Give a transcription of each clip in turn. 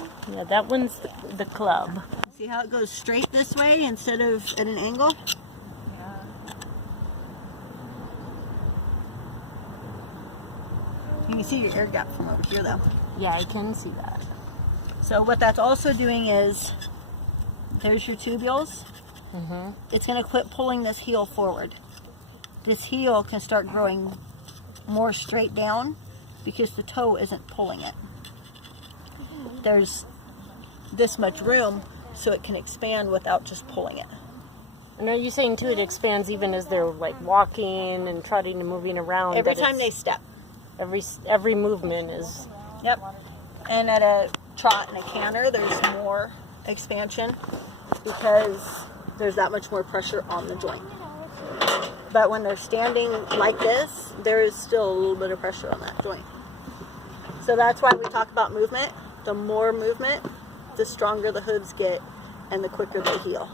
one? Yeah, that one's the club. See how it goes straight this way instead of at an angle? Yeah. You can see your air gap from over here though. Yeah, I can see that. So what that's also doing is, there's your tubules. It's going to quit pulling this heel forward. This heel can start growing more straight down because the toe isn't pulling it. There's this much room so it can expand without just pulling it. And are you saying too it expands even as they're like walking and trotting and moving around? Every time they step. Every movement is... Yep. And at a trot and a canter, there's more expansion because there's that much more pressure on the joint. But when they're standing like this, there is still a little bit of pressure on that joint. So that's why we talk about movement. The more movement, the stronger the hooves get and the quicker they heal.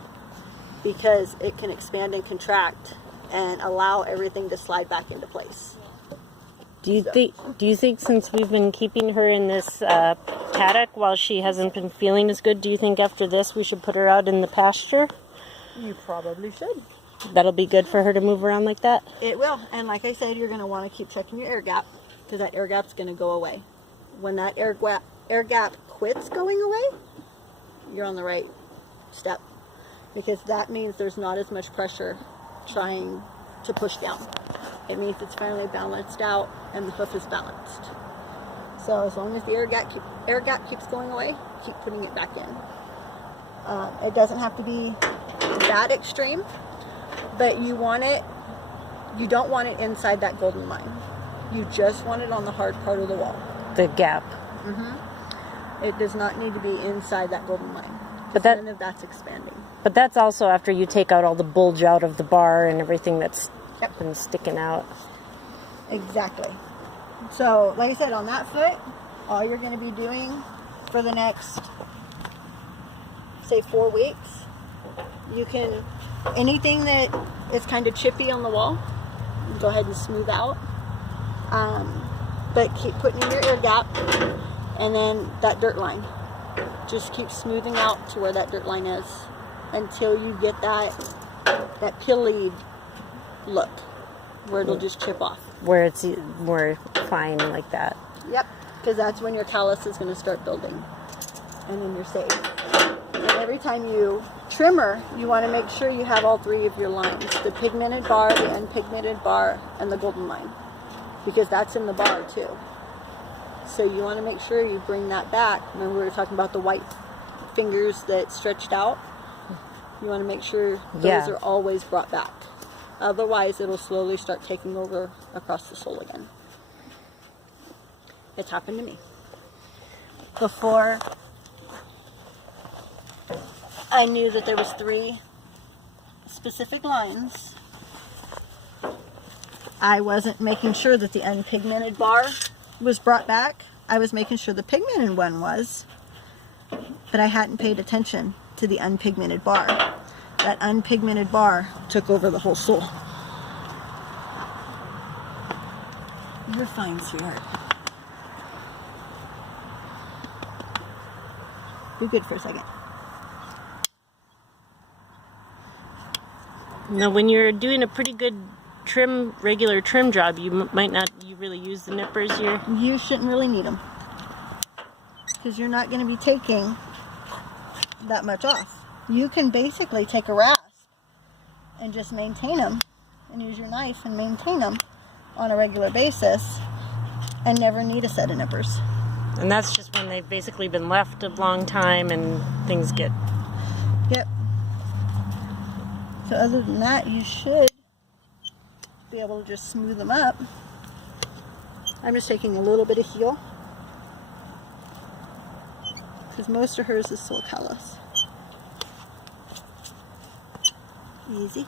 Because it can expand and contract and allow everything to slide back into place. Do you think since we've been keeping her in this paddock while she hasn't been feeling as good, do you think after this we should put her out in the pasture? You probably should. That'll be good for her to move around like that? It will. And like I said, you're going to want to keep checking your air gap because that air gap's going to go away. When that air gap quits going away, you're on the right step. Because that means there's not as much pressure trying to push down. It means it's finally balanced out and the hoof is balanced. So as long as the air gap keeps going away, keep putting it back in. It doesn't have to be that extreme, but you don't want it inside that golden line. You just want it on the hard part of the wall. The gap. It does not need to be inside that golden line. But none of that's expanding. But that's also after you take out all the bulge out of the bar and everything that's been sticking out. Exactly. So, like I said, on that foot, all you're going to be doing for the next, say, 4 weeks, you can, anything that is kind of chippy on the wall, go ahead and smooth out. But keep putting in your air gap, and then that dirt line. Just keep smoothing out to where that dirt line is until you get that pillied look where it'll just chip off. Where it's more fine like that. Yep, because that's when your callus is going to start building, and then you're safe. And every time you trim her, you want to make sure you have all three of your lines: the pigmented bar, the unpigmented bar, and the golden line, because that's in the bar too. So you want to make sure you bring that back. Remember we were talking about the white fingers that stretched out? You want to make sure those are always brought back. Otherwise, it'll slowly start taking over across the sole again. It's happened to me. Before I knew that there was 3 specific lines, I wasn't making sure that the unpigmented bar was brought back. I was making sure the pigmented one was, but I hadn't paid attention to the unpigmented bar. That unpigmented bar took over the whole sole. You're fine, sweetheart. Be good for a second. Now, when you're doing a pretty good regular trim job, you might not really use the nippers here. You shouldn't really need them because you're not going to be taking that much off. You can basically take a rasp and just maintain them and use your knife and maintain them on a regular basis and never need a set of nippers. And that's just when they've basically been left a long time and things get... Yep. So other than that, you should be able to just smooth them up. I'm just taking a little bit of heel because most of hers is sole callus. Easy.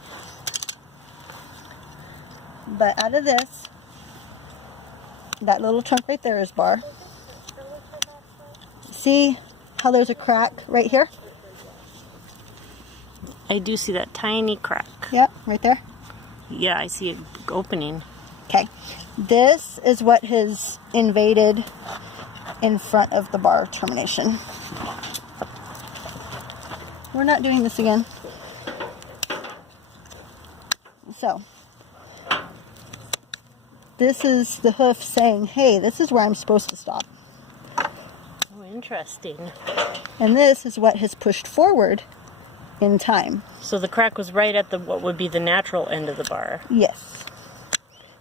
But out of this, that little chunk right there is bar. See how there's a crack right here? I do see that tiny crack. Yep, right there. Yeah, I see it opening. Okay. This is what has invaded in front of the bar termination. We're not doing this again. So, this is the hoof saying, hey, this is where I'm supposed to stop. Oh, interesting. And this is what has pushed forward in time. So the crack was right at the what would be the natural end of the bar. Yes.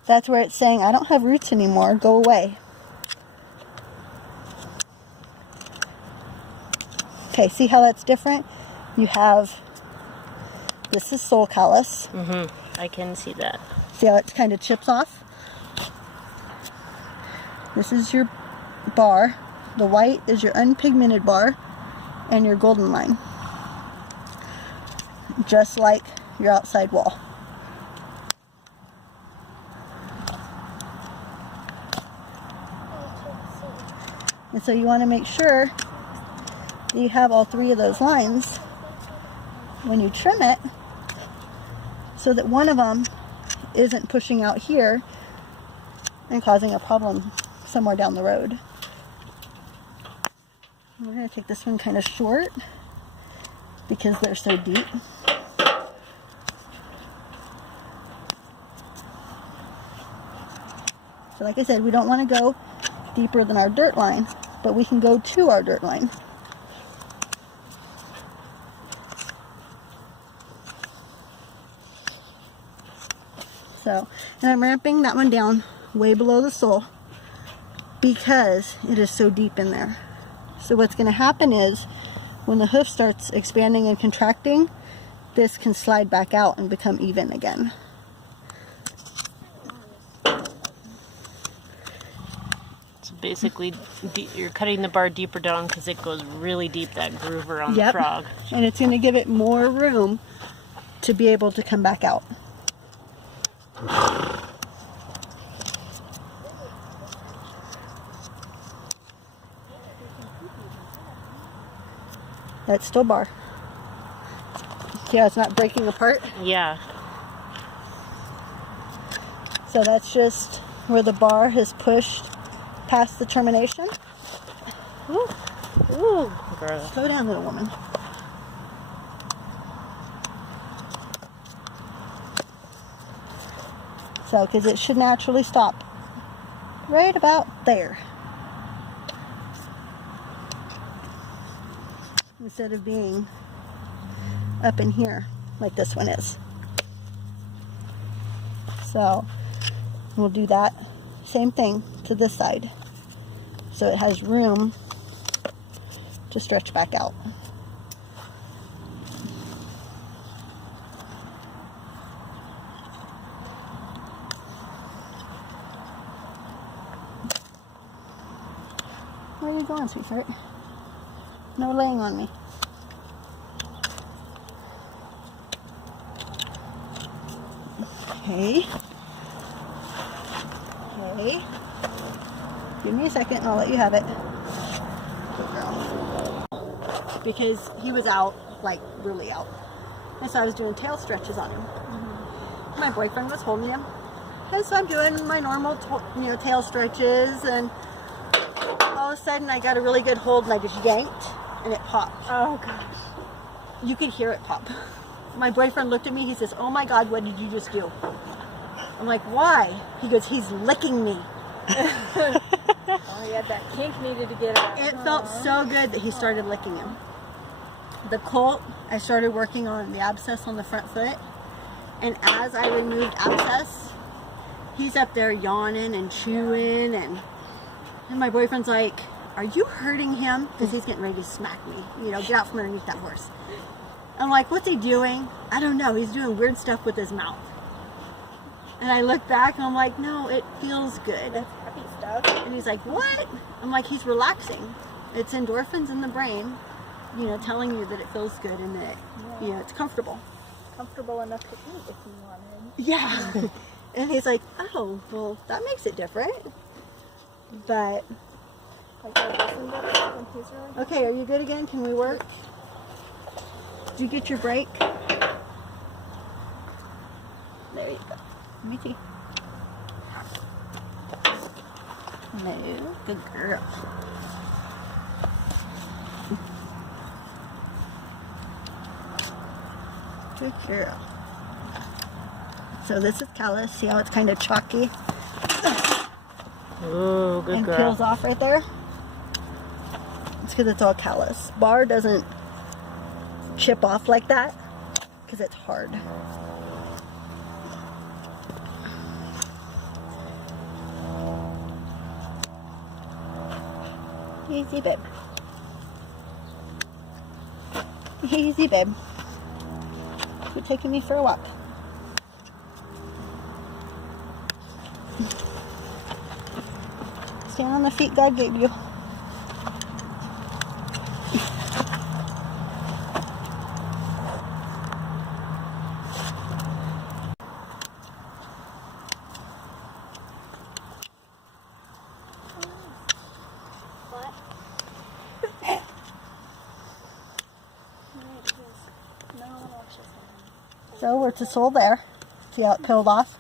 That's where it's saying, I don't have roots anymore, go away. Okay, see how that's different? You have, this is sole callus. I can see that. See how it kind of chips off? This is your bar. The white is your unpigmented bar and your golden line. Just like your outside wall. And so you want to make sure that you have all three of those lines when you trim it, so that one of them isn't pushing out here and causing a problem somewhere down the road. We're going to take this one kind of short because they're so deep. So like I said, we don't want to go deeper than our dirt line, but we can go to our dirt line. So, and I'm ramping that one down way below the sole because it is so deep in there. So what's going to happen is when the hoof starts expanding and contracting, this can slide back out and become even again. So basically, you're cutting the bar deeper down because it goes really deep, that groove around the frog. And it's going to give it more room to be able to come back out. That's still bar. See how it's not breaking apart? Yeah. So that's just where the bar has pushed past the termination. Ooh. Ooh, girl. Slow down, little woman. So, because it should naturally stop right about there. Instead of being up in here like this one is. So, we'll do that same thing to this side. So it has room to stretch back out. Where are you going, sweetheart? No laying on me. Okay. Okay. Give me a second and I'll let you have it. Good girl. Because he was out, like really out. And so I was doing tail stretches on him. My boyfriend was holding him. And so I'm doing my normal tail stretches, and all of a sudden I got a really good hold and I just yanked and it popped. Oh gosh. You could hear it pop. My boyfriend looked at me, he says, "Oh my God, what did you just do?" I'm like, "Why?" He goes, "He's licking me." Oh, he had that kink needed to get out. It felt so good that he started licking him. The colt, I started working on the abscess on the front foot, and as I removed abscess, he's up there yawning and chewing, and my boyfriend's like, "Are you hurting him?" Because he's getting ready to smack me. Get out from underneath that horse. I'm like, "What's he doing?" "I don't know. He's doing weird stuff with his mouth." And I look back and I'm like, "No, it feels good." That's happy stuff. And he's like, "What?" I'm like, "He's relaxing. It's endorphins in the brain, telling you that it feels good and that, it's comfortable." Comfortable enough to eat if you wanted. Yeah. And he's like, "Oh, well, that makes it different." But, Like I listened to it when he's really okay, are you good again? Can we work? Did you get your break? There you go. Let me see. No, good girl. Good girl. So this is callus. See how it's kind of chalky? Ooh, good And girl. peels off right there? It's because it's all callus. Bar doesn't chip off like that because it's hard. Easy, babe. Easy, babe. You're taking me for a walk. Stand on the feet God gave you. So where's the sole there? See how it peeled off?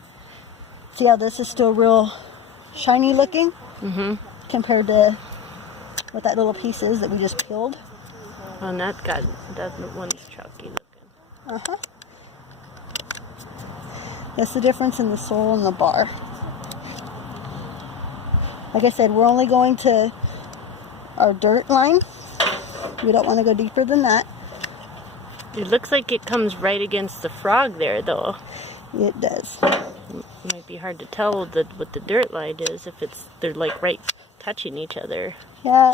See how this is still real shiny looking? Mm-hmm. Compared to what that little piece is that we just peeled. Oh, and that one's chalky looking. Uh-huh. That's the difference in the sole and the bar. Like I said, we're only going to our dirt line. We don't want to go deeper than that. It looks like it comes right against the frog there, though. It does. It might be hard to tell what the dirt line is if they're like right touching each other. Yeah.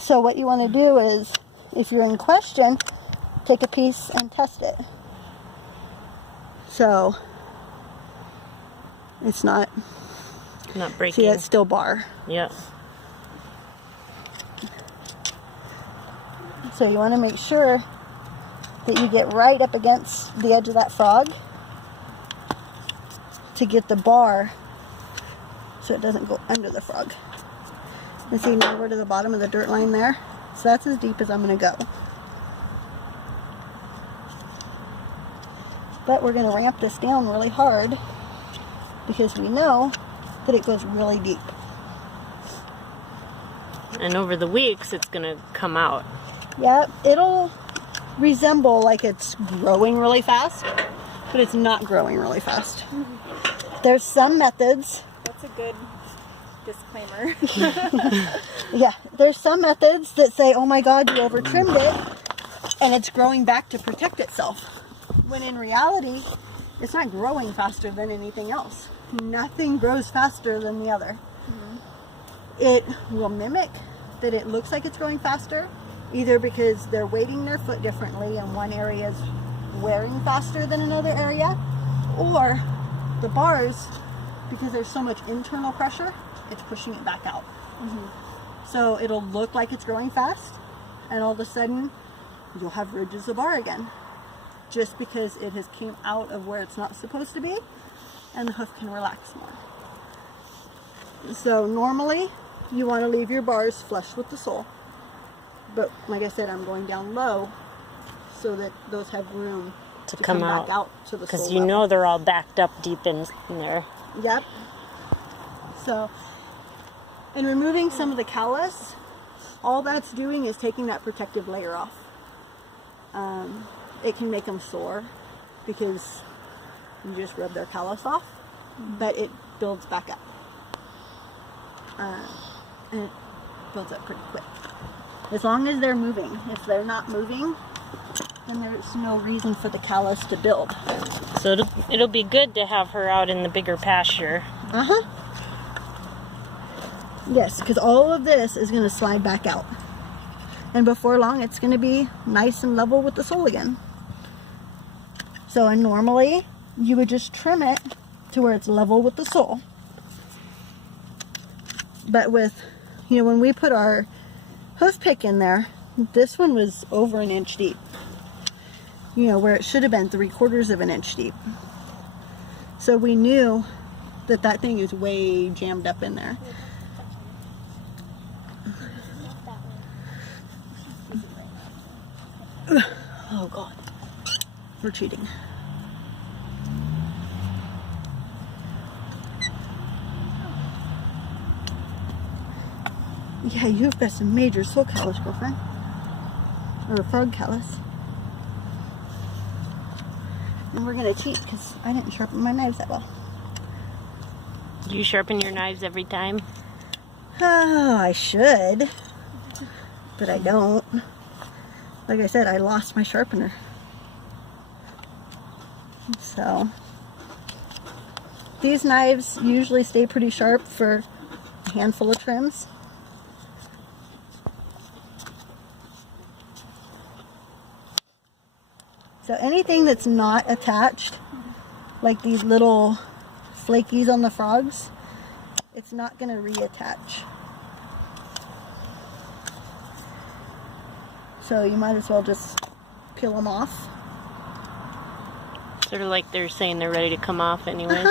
So what you want to do is, if you're in question, take a piece and test it. So it's not Breaking. See, it's still bar. Yeah. So you want to make sure that you get right up against the edge of that frog to get the bar so it doesn't go under the frog. And see, now we're to the bottom of the dirt line there. So that's as deep as I'm going to go. But we're going to ramp this down really hard because we know that it goes really deep. And over the weeks, it's going to come out. Yeah, it'll resemble like it's growing really fast, but it's not growing really fast. There's some methods. That's a good disclaimer. Yeah, there's some methods that say, oh my God, you over trimmed it, and it's growing back to protect itself. When in reality, it's not growing faster than anything else. Nothing grows faster than the other. It will mimic that it looks like it's growing faster, either because they're weighting their foot differently and one area is wearing faster than another area, or the bars, because there's so much internal pressure, it's pushing it back out. So it'll look like it's growing fast, and all of a sudden you'll have ridges of bar again, just because it has came out of where it's not supposed to be, and the hoof can relax more. So normally you want to leave your bars flush with the sole, but like I said, I'm going down low so that those have room to come back out to the sole because you level. know they're all backed up deep in there. Yep. So, in removing some of the callus, all that's doing is taking that protective layer off. It can make them sore because you just rub their callus off, but it builds back up. And it builds up pretty quick. As long as they're moving. If they're not moving, then there's no reason for the callus to build. So it'll be good to have her out in the bigger pasture. Uh-huh. Yes, because all of this is going to slide back out. And before long, it's going to be nice and level with the sole again. So, and normally, you would just trim it to where it's level with the sole. But with, when we put our hoof pick in there, this one was over an inch deep. Where it should have been 3/4 of an inch deep. So we knew that thing is way jammed up in there. Oh God, we're cheating. Yeah, you've got some major sole callus, girlfriend. Or frog callus. And we're going to cheat because I didn't sharpen my knives that well. Do you sharpen your knives every time? Oh, I should. But I don't. Like I said, I lost my sharpener. So, these knives usually stay pretty sharp for a handful of trims. So anything that's not attached, like these little flakies on the frogs, it's not going to reattach. So you might as well just peel them off. Sort of like they're saying they're ready to come off anyway.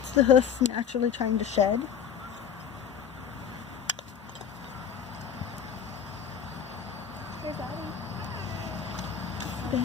It's the hoof naturally trying to shed. Hey, buddy. Okay.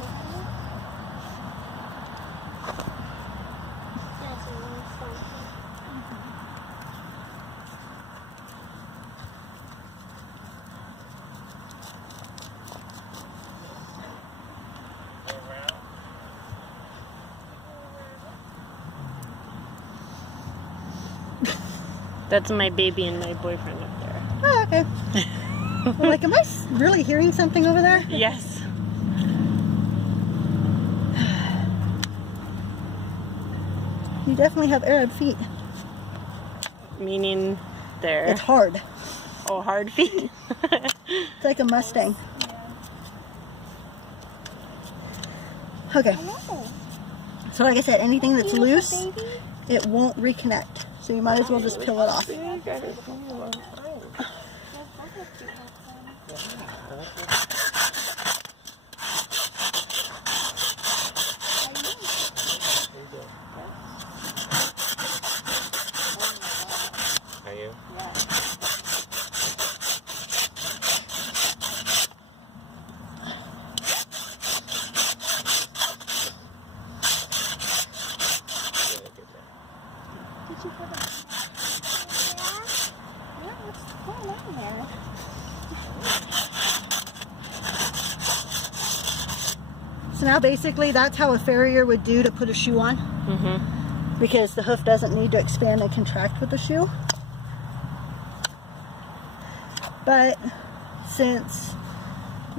That's my baby and my boyfriend up there. Oh, okay. I'm like, am I really hearing something over there? Yes. You definitely have Arab feet. Meaning they're... It's hard. Oh, hard feet? It's like a Mustang. Okay. So like I said, anything that's loose, it won't reconnect. So you might as well just peel it off. Are you? Did you put it? Yeah, what's going on there? So now basically that's how a farrier would do to put a shoe on. Mm-hmm. Because the hoof doesn't need to expand and contract with the shoe. But since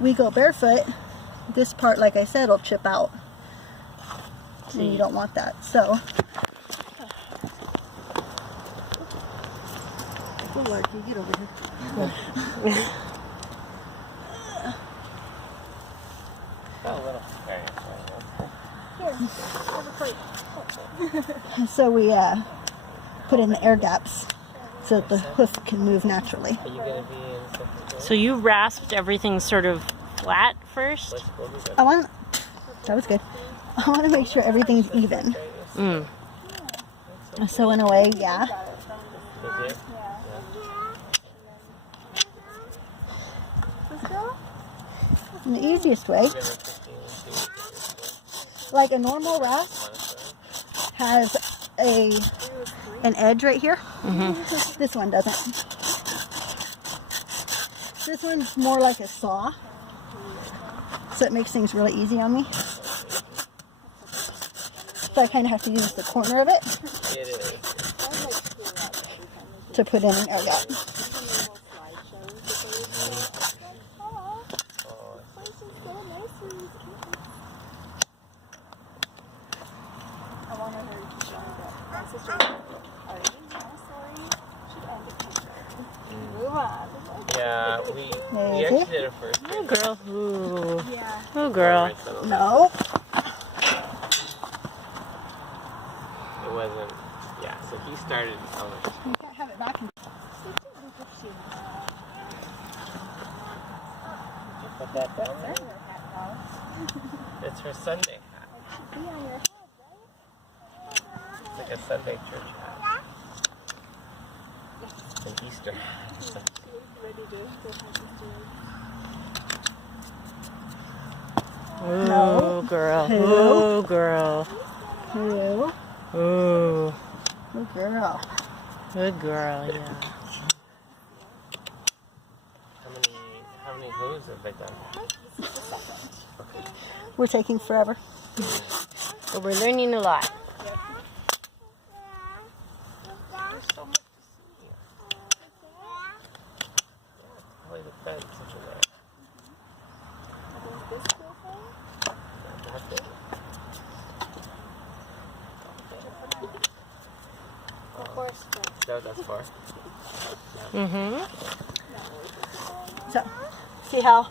we go barefoot, this part, like I said, will chip out. And you don't want that. So, oh Lord, you get over here. Oh, a little. Here, have a plate. So we put in the air gaps so that the hoof can move naturally. Are you going to be in something? So you rasped everything sort of flat first? That was good. I want to make sure everything's even. Mm. So in a way, yeah. In the easiest way, like a normal rasp has an edge right here. Mm-hmm. This one doesn't. This one's more like a saw, so it makes things really easy on me. So I kind of have to use the corner of it to put in an air gap. Yeah, we actually did it first. Oh, girl. Ooh. Yeah. Oh, girl. No. It wasn't. Yeah, so he started on it. You can't have it back. Did you put that down there? It's her Sunday hat. Be on your head, right? It's like a Sunday church hat. It's an Easter hat. Oh, girl. Who? Oh, girl. Hello. Oh. Good girl. Good girl, yeah. How How many hooves have they done? Okay. We're taking forever. But we're learning a lot. There's so much to see. Probably the fence such a way. That's it. No, that's far. Mm-hmm. So, see how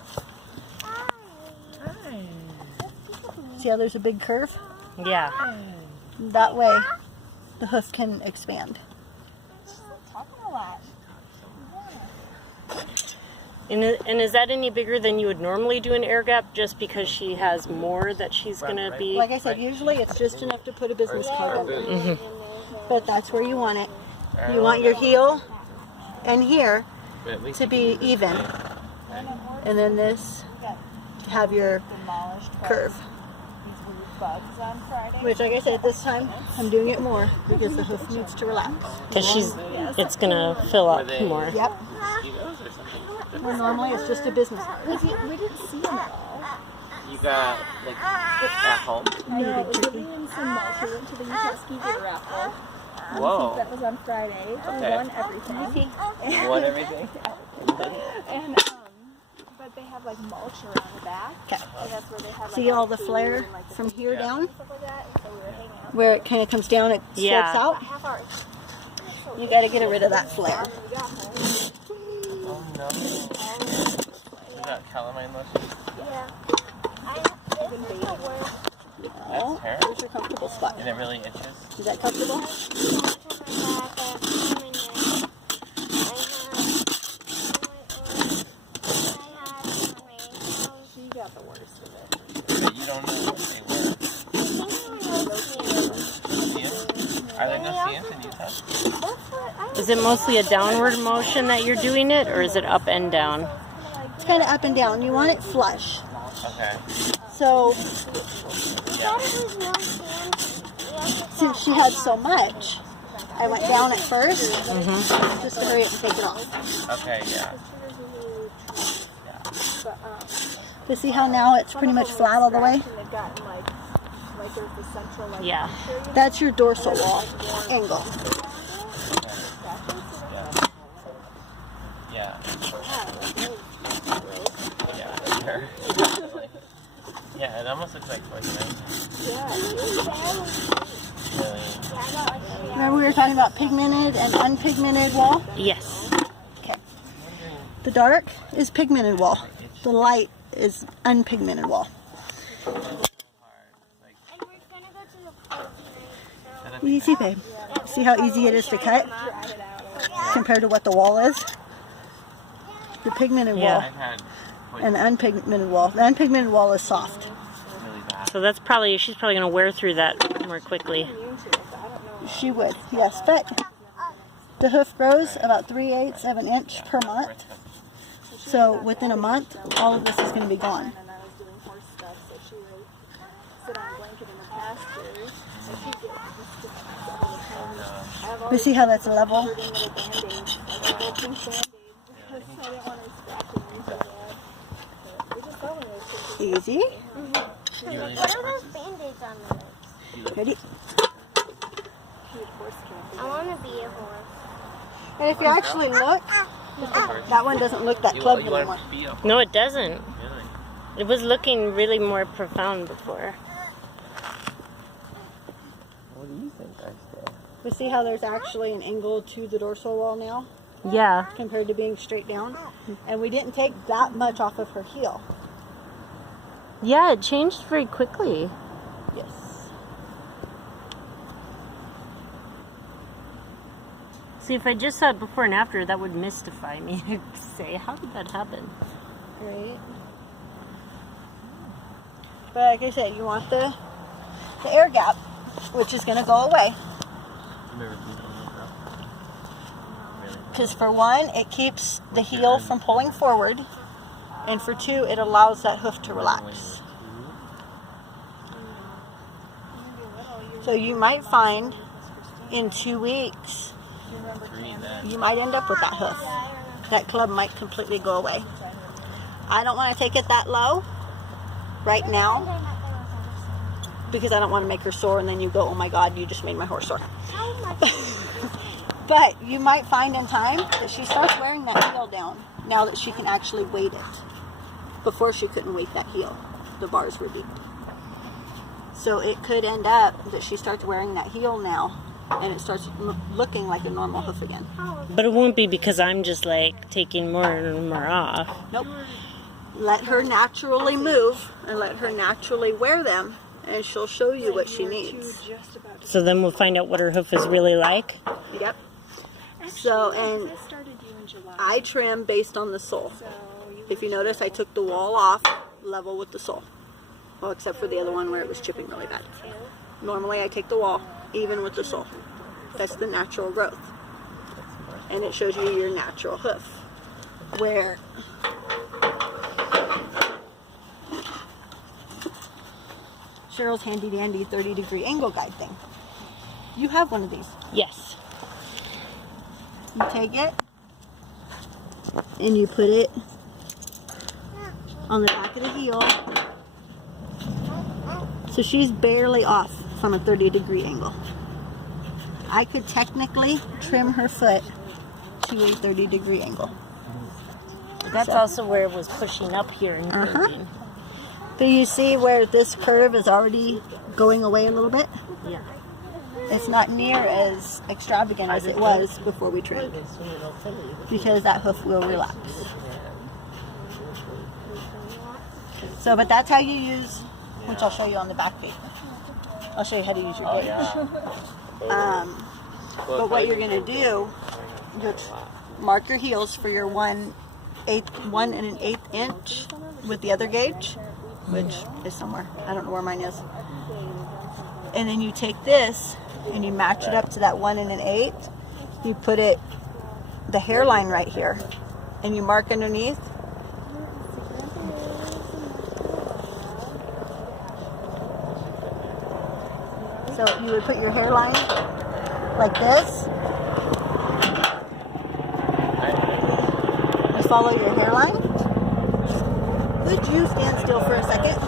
there's a big curve? Yeah. That way, the hoof can expand. And is that any bigger than you would normally do an air gap just because she has more that she's going to be? Like I said, usually it's just enough to put a business card under. Mm-hmm. But that's where you want it. You want your heel and here to be even. And then this to have your curve. Which, like I said, this time I'm doing it more because the hoof needs to relax. Because it's going to fill up more. Yep. Well, normally it's just a business card. We didn't see them at all. You got, like, at home? No, it was Lily and some mulch. We went to the Utah Ski Gear raffle. Whoa. That was on Friday. We won everything. You won everything? And, but they have like mulch around the back. Okay. And that's where they have like See all the food flare and, like, from here down? stuff like that. And so we were hanging out. Where it kind of comes down, it slopes Yeah. out. Half hour. You got to get rid of that flare. We got home. Oh, no. You got calamine lotion? Yeah. Oh, Hair? there's your comfortable spot. And it really itches? Is that comfortable? She got the worst of it. But you don't know what they were. Are there no seams in Utah? Is it mostly a downward motion that you're doing it, or is it up and down? It's kind of up and down. You want it flush. Okay. So, Yeah. since she had so much, I went down at first, just to hurry up and take it off. Okay, yeah. To see how now it's pretty much flat all the way? And they've gotten like there's the central like Yeah. That's your dorsal wall angle. Yeah. Yeah, sure. Yeah, it almost looks like poison. Really? Remember we were talking about pigmented and unpigmented wall? Yes. Okay. The dark is pigmented wall. The light is unpigmented wall. Easy, babe. See how easy it is to cut compared to what the wall is? The pigmented wall I've had and the unpigmented wall. The unpigmented wall is soft. really bad. So she's probably going to wear through that more quickly. She would, yes. But the hoof grows about 3/8 of an inch per month. So within a month, all of this is going to be gone. and I was doing horse stuff, so she would sit on a blanket in the pastures. And she'd get just all the time. I have all You see how that's level? little band-aids, like little pink band-aids, because I didn't want her scratching anything yet. But we just thought we were Easy. You really What are those band-aids on the legs? Ready? cute horse camping. I want to be a horse. And if you actually look, that one doesn't look that You clubby want anymore. to be a No, it doesn't. Really? It was looking really more profound before. What do you think, I say? But see how there's actually an angle to the dorsal wall now Yeah. compared to being straight down? And we didn't take that much off of her heel. Yeah, it changed very quickly. Yes. See, if I just saw it before and after, that would mystify me. I'd say, how did that happen? Great. But like I said, you want the air gap, which is going to go away. Because for one, it keeps the heel from pulling forward. And for two, it allows that hoof to relax. So you might find in 2 weeks, you might end up with that hoof. That club might completely go away. I don't want to take it that low right now because I don't want to make her sore and then you go, oh my God, you just made my horse sore. How much? But you might find in time that she starts wearing that heel down now that she can actually weight it. Before she couldn't weight that heel. The bars were deep. So it could end up that she starts wearing that heel now and it starts looking like a normal hoof again. But it won't be because I'm just like taking more and more off. Nope. Let her naturally move and let her naturally wear them and she'll show you what she needs. So then we'll find out what her hoof is really like. Yep. So, and I trim based on the sole. If you notice, I took the wall off level with the sole. Well, except for the other one where it was chipping really bad. Normally I take the wall even with the sole. That's the natural growth. And it shows you your natural hoof. Where Cheryl's handy dandy 30-degree angle guide thing. You have one of these. Yes. You take it and you put it on the back of the heel. So she's barely off from a 30-degree angle. I could technically trim her foot to a 30-degree angle. That's also where it was pushing up here and curving. So you see where this curve is already going away a little bit? Yeah. It's not near as extravagant as it was before we trimmed. Because that hoof will relax. So, but that's how you use, which I'll show you on the back feet. I'll show you how to use your gauge. But what you're going to do, you'll mark your heels for your 1 1/8 inch with the other gauge, which is somewhere. I don't know where mine is. And then you take this and you match it up to that 1 1/8. You put it, the hairline right here, and you mark underneath. So you would put your hairline like this. You follow your hairline. Would you stand still for a second?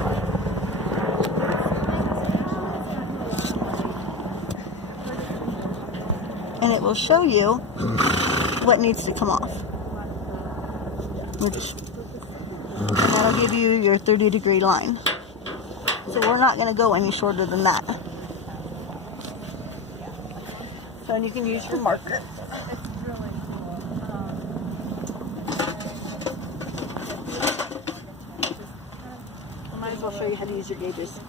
And it will show you what needs to come off. And that'll give you your 30-degree line. So we're not going to go any shorter than that. So and you can use your marker. I might as well show you how to use your gauges.